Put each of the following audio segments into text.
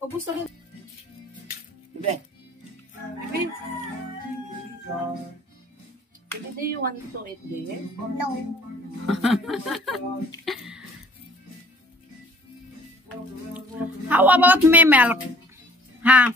Ubus na rin. Bebe. Do you want to eat this? No. How about me milk? Huh?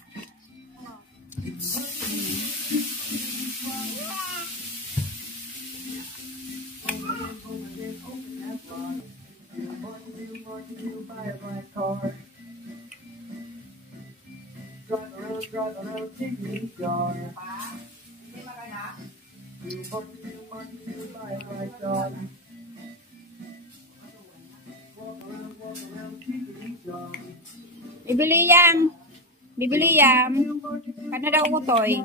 Drive around, take me jar. Bibili yan. Bibili yan. Kana daw utoy.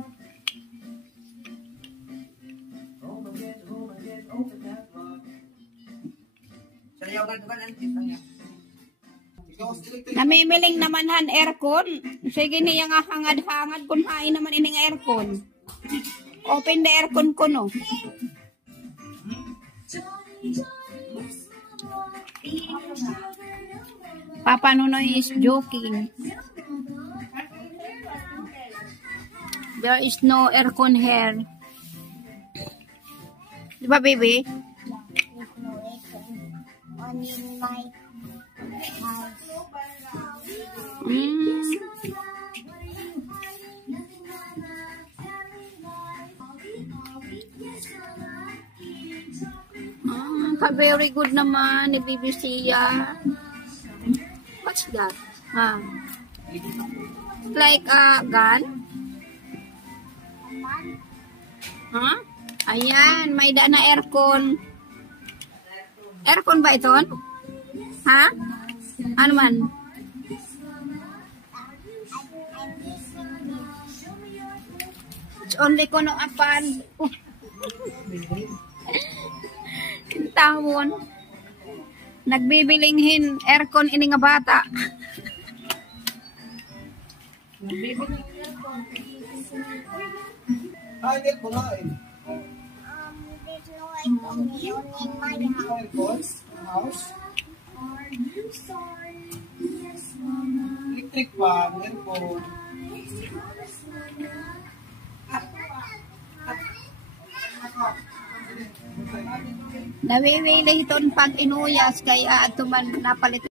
Namimiling naman han aircon. Sige niya nga hangad-hangad kung hain naman ining aircon. Open the aircon ko no. Papa Nonoy is joking. There is no aircon here. Di ba, baby? Only in my house. Very good naman ni BBC ya. What's that? Like a gun? Huh? Ayan, may daan na aircon. Aircon ba ito? Ha? Ano man? It's only kuno apan. Kintawon. Nagbibilinghin aircon ini nga bata. Hindi ko kumain. There's no aircon in my house. House? Electric fan, aircon. Nawiwili iton pag inuyas kaya atuman napalit